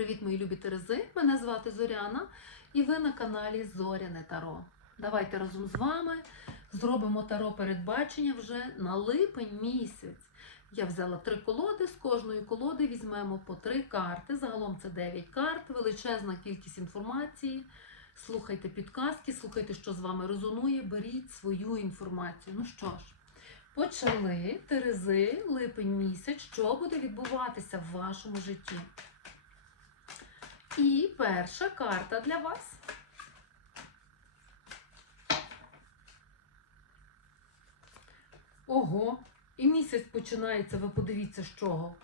Привіт, мої любі Терези! Мене звати Зоряна, і ви на каналі Зоряне Таро. Давайте разом з вами зробимо таро передбачення вже на липень місяць. Я взяла три колоди, з кожної колоди візьмемо по три карти. Загалом це 9 карт, величезна кількість інформації. Слухайте підказки, слухайте, що з вами резонує, беріть свою інформацію. Ну що ж, почали Терези, липень місяць, що буде відбуватися в вашому житті. І перша карта для вас. Ого, і місяць починається, ви подивіться, з чого.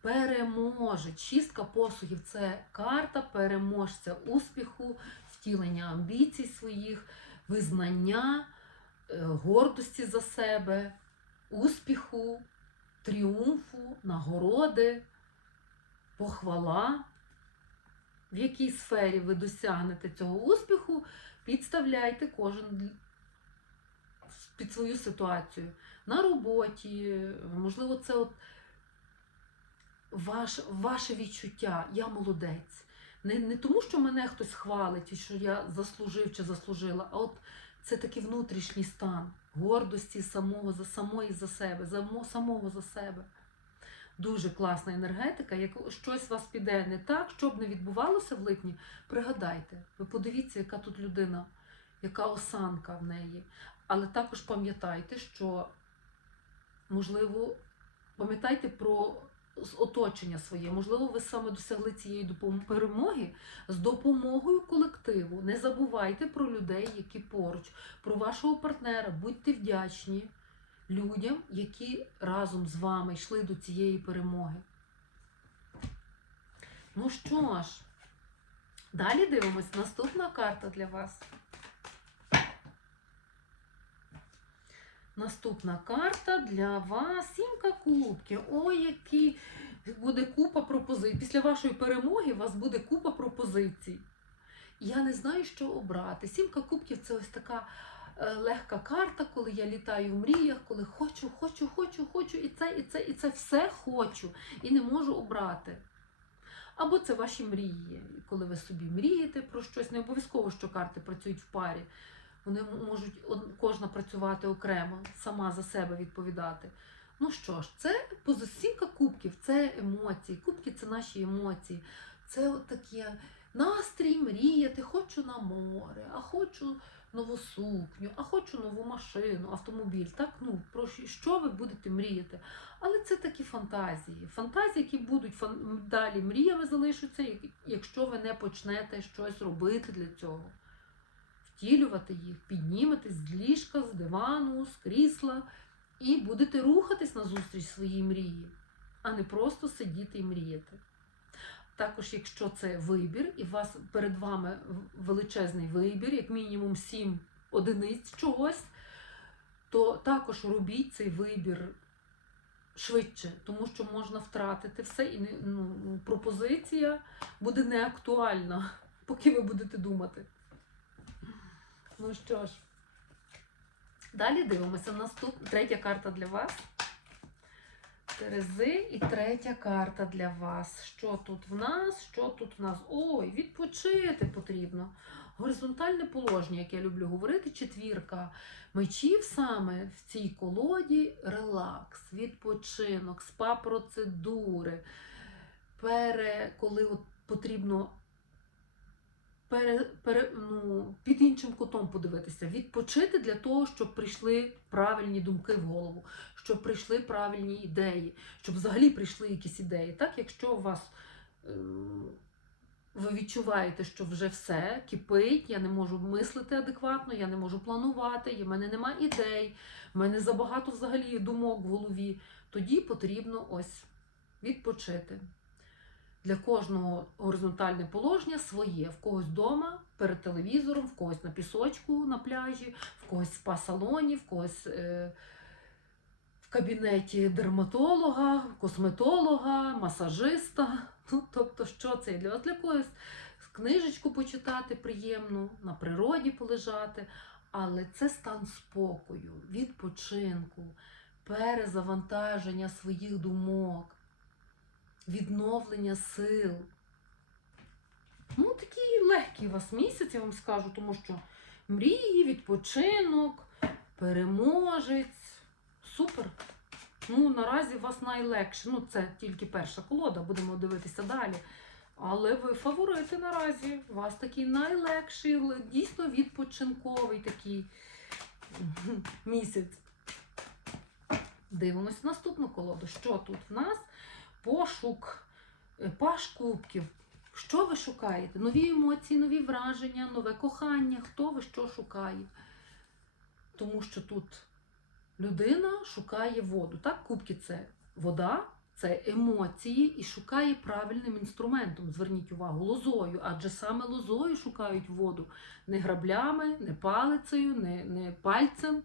Переможе. Шістка посухів це карта переможця успіху, втілення амбіцій своїх, визнання, е, гордості за себе, успіху, тріумфу, нагороди, похвала. В якій сфері ви досягнете цього успіху, підставляйте кожен під свою ситуацію. На роботі, можливо, це от ваш, ваше відчуття, я молодець. Не, не тому, що мене хтось хвалить і що я заслужив чи заслужила, а от це такий внутрішній стан гордості самого за самої за себе, за самого за себе. Дуже класна енергетика. Як щось у вас піде не так, що б не відбувалося в липні, пригадайте, ви подивіться, яка тут людина, яка осанка в неї. Але також пам'ятайте, що, можливо, пам'ятайте про оточення своє. Можливо, ви саме досягли цієї перемоги з допомогою колективу. Не забувайте про людей, які поруч, про вашого партнера, будьте вдячні людям, які разом з вами йшли до цієї перемоги. Ну що ж, далі дивимось. Наступна карта для вас. Наступна карта для вас. Сімка кубків. Ой, які буде купа пропозицій. Після вашої перемоги у вас буде купа пропозицій. Я не знаю, що обрати. Сімка кубків це ось така легка карта, коли я літаю в мріях, коли хочу, хочу, хочу, хочу, і це, і це, і це все хочу, і не можу обрати. Або це ваші мрії, коли ви собі мрієте про щось. Не обов'язково, що карти працюють в парі. Вони можуть кожна працювати окремо, сама за себе відповідати. Ну що ж, це поза- сімка кубків, це емоції. Кубки це наші емоції. Це от таке настрій мріяти, хочу на море, а хочу нову сукню, а хочу нову машину, автомобіль. Так, ну про що- ви будете мріяти? Але це такі фантазії. Фантазії, які будуть далі мріями залишаться, якщо ви не почнете щось робити для цього. Втілювати їх, підніметесь з ліжка, з дивану, з крісла і будете рухатись назустріч своїй мрії, а не просто сидіти і мріяти. Також, якщо це вибір, і у вас перед вами величезний вибір, як мінімум сім одиниць чогось, то також робіть цей вибір швидше, тому що можна втратити все, і ну, пропозиція буде неактуальна, поки ви будете думати. Ну що ж, далі дивимося. Наступ... Третя карта для вас. Терези і третя карта для вас. Що тут в нас? Що тут в нас? Ой, відпочити потрібно. Горизонтальне положення, як я люблю говорити, четвірка мечів саме в цій колоді релакс, відпочинок, спа-процедури, пере, коли от потрібно пере, пере, ну, під іншим кутом подивитися, відпочити для того, щоб прийшли правильні думки в голову, щоб прийшли правильні ідеї, щоб взагалі прийшли якісь ідеї. Так, якщо у вас ем, ви відчуваєте, що вже все кипить, я не можу мислити адекватно, я не можу планувати, в мене нема ідей, в мене забагато взагалі думок в голові, тоді потрібно ось відпочити. Для кожного горизонтальне положення своє. В когось вдома, перед телевізором, в когось на пісочку на пляжі, в когось в спа-салоні, в когось е, в кабінеті дерматолога, косметолога, масажиста. Ну, тобто, що це для вас? Для когось книжечку почитати приємну, на природі полежати. Але це стан спокою, відпочинку, перезавантаження своїх думок відновлення сил, Ну, такий легкий у вас місяць, я вам скажу, тому що мрії, відпочинок, переможець. Супер. Ну, наразі у вас найлегше. Ну, це тільки перша колода, будемо дивитися далі. Але ви фаворити наразі. У вас такий найлегший, дійсно відпочинковий такий місяць. Дивимось наступну колоду. Що тут в нас? Пошук, е, паш кубків. Що ви шукаєте? Нові емоції, нові враження, нове кохання. Хто ви що шукає? Тому що тут людина шукає воду. Так, кубки це вода, це емоції і шукає правильним інструментом. Зверніть увагу, лозою, адже саме лозою шукають воду. Не граблями, не палицею, не, не пальцем,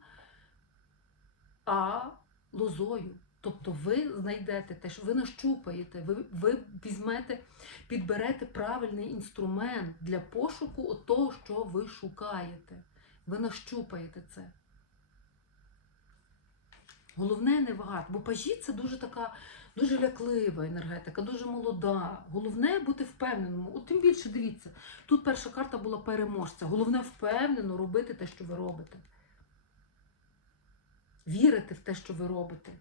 а лозою. Тобто ви знайдете те, що ви нащупаєте, ви, ви візьмете, підберете правильний інструмент для пошуку того, що ви шукаєте. Ви нащупаєте це. Головне не вагати, бо пажі це дуже така дуже ляклива енергетика, дуже молода. Головне бути впевненим. От тим більше дивіться, тут перша карта була переможця. Головне впевнено робити те, що ви робите. Вірити в те, що ви робите.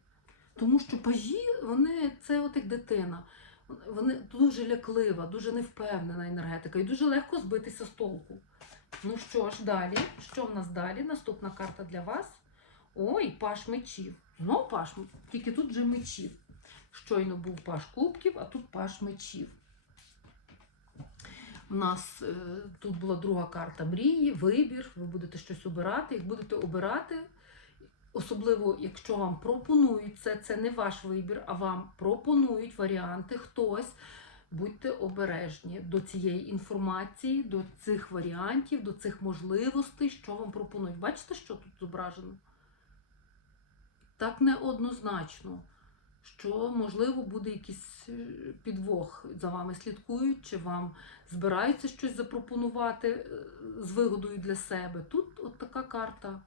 Тому що пажі, вони це от як дитина. Вони дуже ляклива, дуже невпевнена енергетика і дуже легко збитися з толку. Ну що ж, далі? Що в нас далі? Наступна карта для вас. Ой, паш мечів. Знов паш, тільки тут вже мечів. Щойно був паш кубків, а тут паш мечів. У нас е, тут була друга карта мрії, вибір. Ви будете щось обирати. Як будете обирати, особливо якщо вам пропонують це, це не ваш вибір, а вам пропонують варіанти хтось. Будьте обережні до цієї інформації, до цих варіантів, до цих можливостей, що вам пропонують. Бачите, що тут зображено? Так неоднозначно, що, можливо, буде якийсь е, підвох за вами слідкують, чи вам збираються щось запропонувати е, з вигодою для себе. Тут от така карта.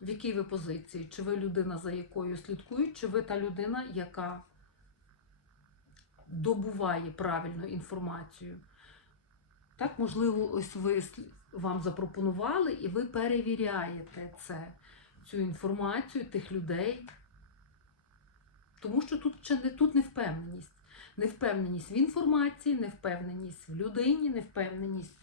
В якій ви позиції? Чи ви людина, за якою слідкують, чи ви та людина, яка добуває правильну інформацію? Так, можливо, ось ви вам запропонували, і ви перевіряєте це, цю інформацію тих людей. Тому що тут тут невпевненість. Невпевненість в інформації, невпевненість в людині, невпевненість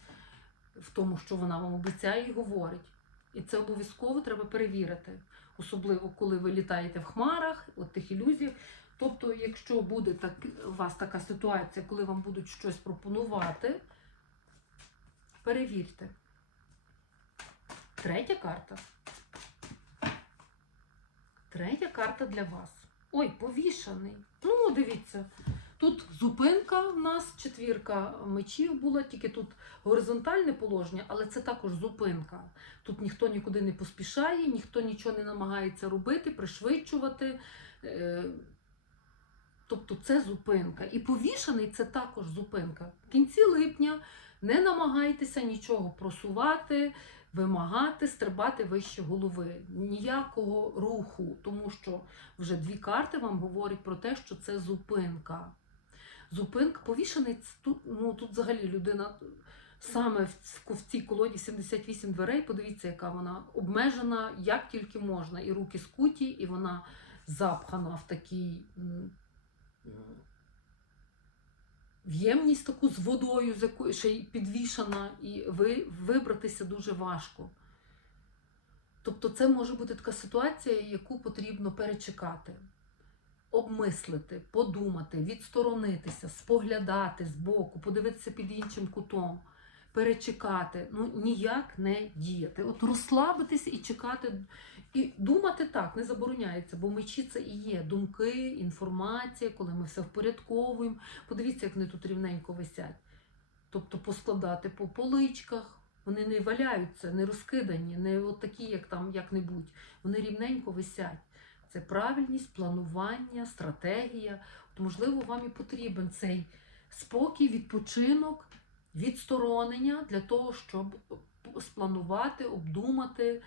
в тому, що вона вам обіцяє і говорить. І це обов'язково треба перевірити. Особливо, коли ви літаєте в хмарах, от тих ілюзіях. Тобто, якщо буде так, у вас така ситуація, коли вам будуть щось пропонувати, перевірте. Третя карта. Третя карта для вас. Ой, повішаний. Ну, дивіться. Тут зупинка в нас, четвірка мечів була, тільки тут горизонтальне положення, але це також зупинка. Тут ніхто нікуди не поспішає, ніхто нічого не намагається робити, пришвидшувати. Е, Тобто це зупинка. І повішаний це також зупинка. В кінці липня не намагайтеся нічого просувати, вимагати, стрибати вище голови. Ніякого руху, тому що вже дві карти вам говорять про те, що це зупинка. Зупинка повішений тут, ну тут взагалі людина саме в, в цій колоді 78 дверей. Подивіться, яка вона обмежена як тільки можна. І руки скуті, і вона запхана в такий м, м, в ємність таку з водою, з якою ще й підвішана, і ви, вибратися дуже важко. Тобто це може бути така ситуація, яку потрібно перечекати, обмислити, подумати, відсторонитися, споглядати збоку, подивитися під іншим кутом, перечекати, ну ніяк не діяти. От розслабитися і чекати, і думати так не забороняється, бо мечі це і є думки, інформація, коли ми все впорядковуємо. Подивіться, як вони тут рівненько висять. Тобто поскладати по поличках. Вони не валяються, не розкидані, не от такі, як там як-небудь. Вони рівненько висять. Це правильність, планування, стратегія. От, можливо, вам і потрібен цей спокій, відпочинок, відсторонення для того, щоб спланувати, обдумати,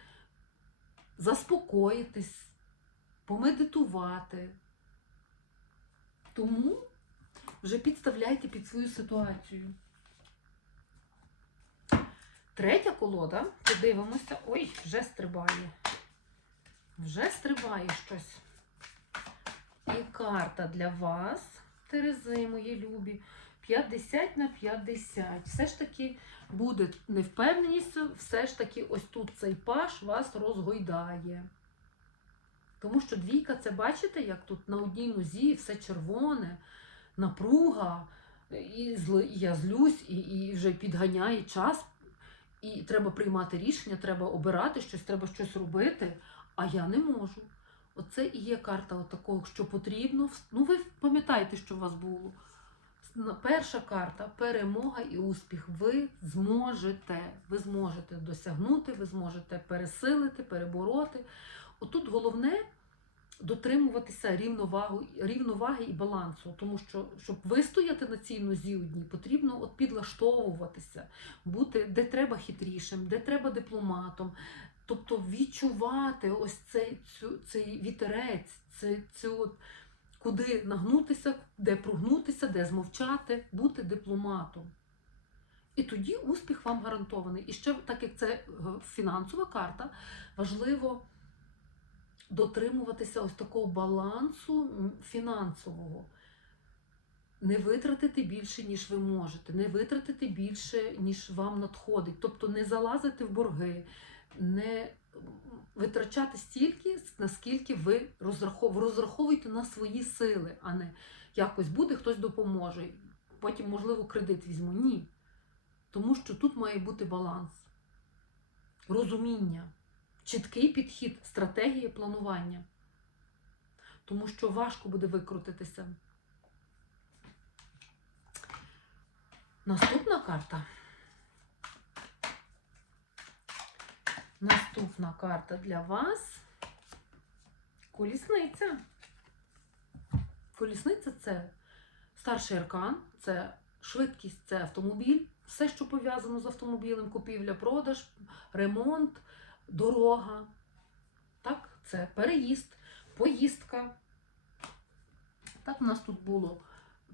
заспокоїтись, помедитувати. Тому вже підставляйте під свою ситуацію. Третя колода, подивимося. Ой, вже стрибає. Вже стрибає щось. І карта для вас, Терези, мої любі, 50 на 50. Все ж таки буде невпевненість, все ж таки ось тут цей паш вас розгойдає. Тому що двійка, це бачите, як тут на одній нозі все червоне, напруга, і, я злюсь, і, і вже підганяє час, і треба приймати рішення, треба обирати щось, треба щось робити, а я не можу. Оце і є карта такого, що потрібно. Ну, ви пам'ятаєте, що у вас було. Перша карта перемога і успіх. Ви зможете, ви зможете досягнути, ви зможете пересилити, перебороти. Отут головне дотримуватися рівновагу, рівноваги і балансу, тому що щоб вистояти на цій нозі одній, потрібно от підлаштовуватися, бути де треба хитрішим, де треба дипломатом. Тобто відчувати ось цей, цю, цей вітерець, цей, цю, куди нагнутися, де прогнутися, де змовчати, бути дипломатом. І тоді успіх вам гарантований. І ще, так як це е, фінансова карта, важливо дотримуватися ось такого балансу фінансового. Не витратити більше, ніж ви можете, не витратити більше, ніж вам надходить. Тобто не залазити в борги, не витрачати стільки, наскільки ви розрахов... розраховуєте на свої сили, а не якось буде, хтось допоможе. Потім, можливо, кредит візьму. Ні. Тому що тут має бути баланс, розуміння, чіткий підхід, стратегія планування. Тому що важко буде викрутитися. Наступна карта. Наступна карта для вас. Колісниця. Колісниця це старший аркан, це швидкість, це автомобіль, все, що пов'язано з автомобілем, купівля, продаж, ремонт, дорога. Так, це переїзд, поїздка. Так, у нас тут було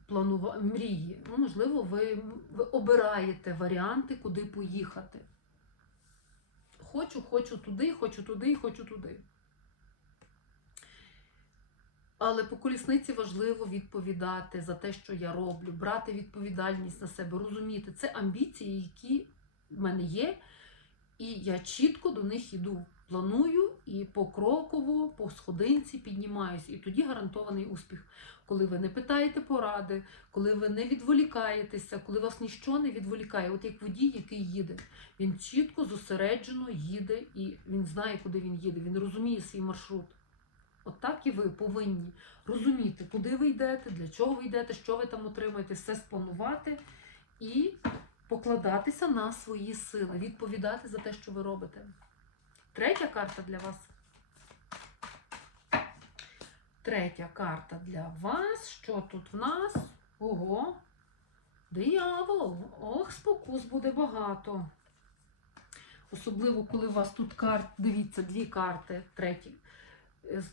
планува... мрії. Ну, можливо, ви, ви обираєте варіанти, куди поїхати. Хочу, хочу туди, хочу туди, хочу туди. Але по колісниці важливо відповідати за те, що я роблю, брати відповідальність на себе, розуміти. Це амбіції, які в мене є, і я чітко до них йду. Планую і покроково, по сходинці піднімаюсь. І тоді гарантований успіх. Коли ви не питаєте поради, коли ви не відволікаєтеся, коли вас ніщо не відволікає, от як водій, який їде, він чітко зосереджено їде і він знає, куди він їде, він розуміє свій маршрут. От так і ви повинні розуміти, куди ви йдете, для чого ви йдете, що ви там отримаєте, все спланувати і покладатися на свої сили, відповідати за те, що ви робите. Третя карта для вас. Третя карта для вас. Що тут в нас? Ого! Диявол! Ох, спокус буде багато. Особливо, коли у вас тут карт, дивіться, дві карти, треті. Е,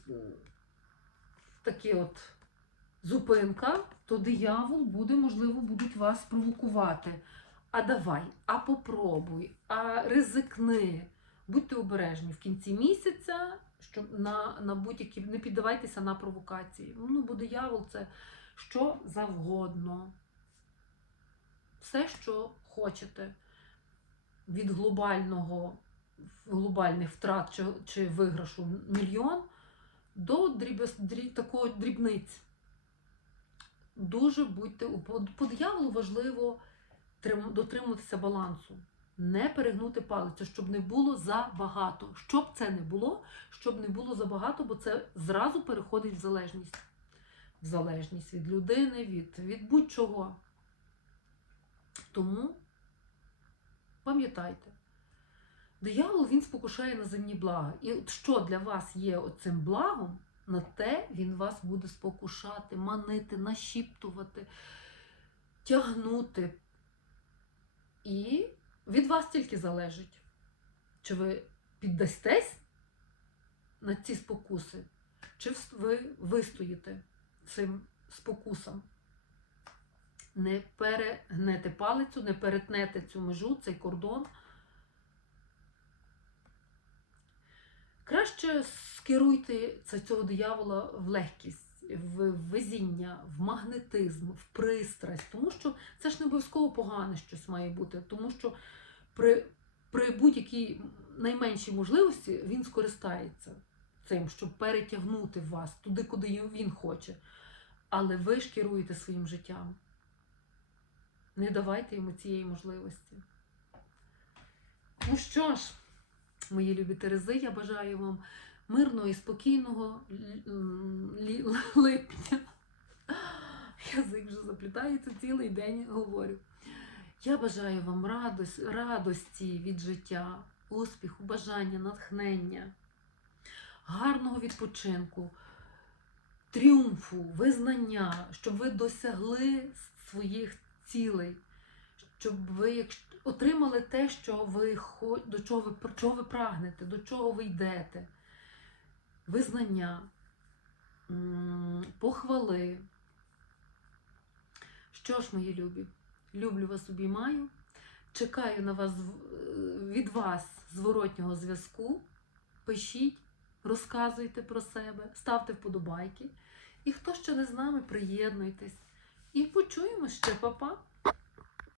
Такі от зупинка, то диявол буде, можливо, будуть вас провокувати. А давай, а попробуй, а ризикни. Будьте обережні в кінці місяця, щоб на, на будь-які не піддавайтеся на провокації. Ну, бо диявол це що завгодно. Все, що хочете від глобального, глобальних втрат чи, чи виграшу мільйон до дріб, дріб, такого дрібниць. Дуже будьте по, по дияволу важливо трим- дотримуватися балансу, не перегнути палицю, щоб не було забагато. Щоб це не було, щоб не було забагато, бо це зразу переходить в залежність. В залежність від людини, від, від будь-чого. Тому пам'ятайте, диявол він спокушає на земні блага. І от що для вас є цим благом, на те він вас буде спокушати, манити, нашіптувати, тягнути. І від вас тільки залежить, чи ви піддастесь на ці спокуси, чи ви вистоїте цим спокусам. Не перегнете палицю, не перетнете цю межу, цей кордон. Краще скеруйте цього диявола в легкість, в везіння, в магнетизм, в пристрасть, тому що це ж не обов'язково погане щось має бути, тому що при, при будь-якій найменшій можливості він скористається цим, щоб перетягнути вас туди, куди він хоче. Але ви ж керуєте своїм життям. Не давайте йому цієї можливості. Ну що ж, мої любі Терези, я бажаю вам мирного і спокійного липня. Язик вже заплітається цілий день говорю. Я бажаю вам радость, радості від життя, успіху, бажання, натхнення, гарного відпочинку, тріумфу, визнання, щоб ви досягли своїх цілей, щоб ви отримали те, що ви до чого ви, чого ви прагнете, до чого ви йдете. Визнання, похвали. Що ж, мої любі, люблю вас, обіймаю. Чекаю на вас е, від вас зворотнього зв'язку. Пишіть, розказуйте про себе, ставте вподобайки. І хто ще не з нами, приєднуйтесь. І почуємо ще, Па-па!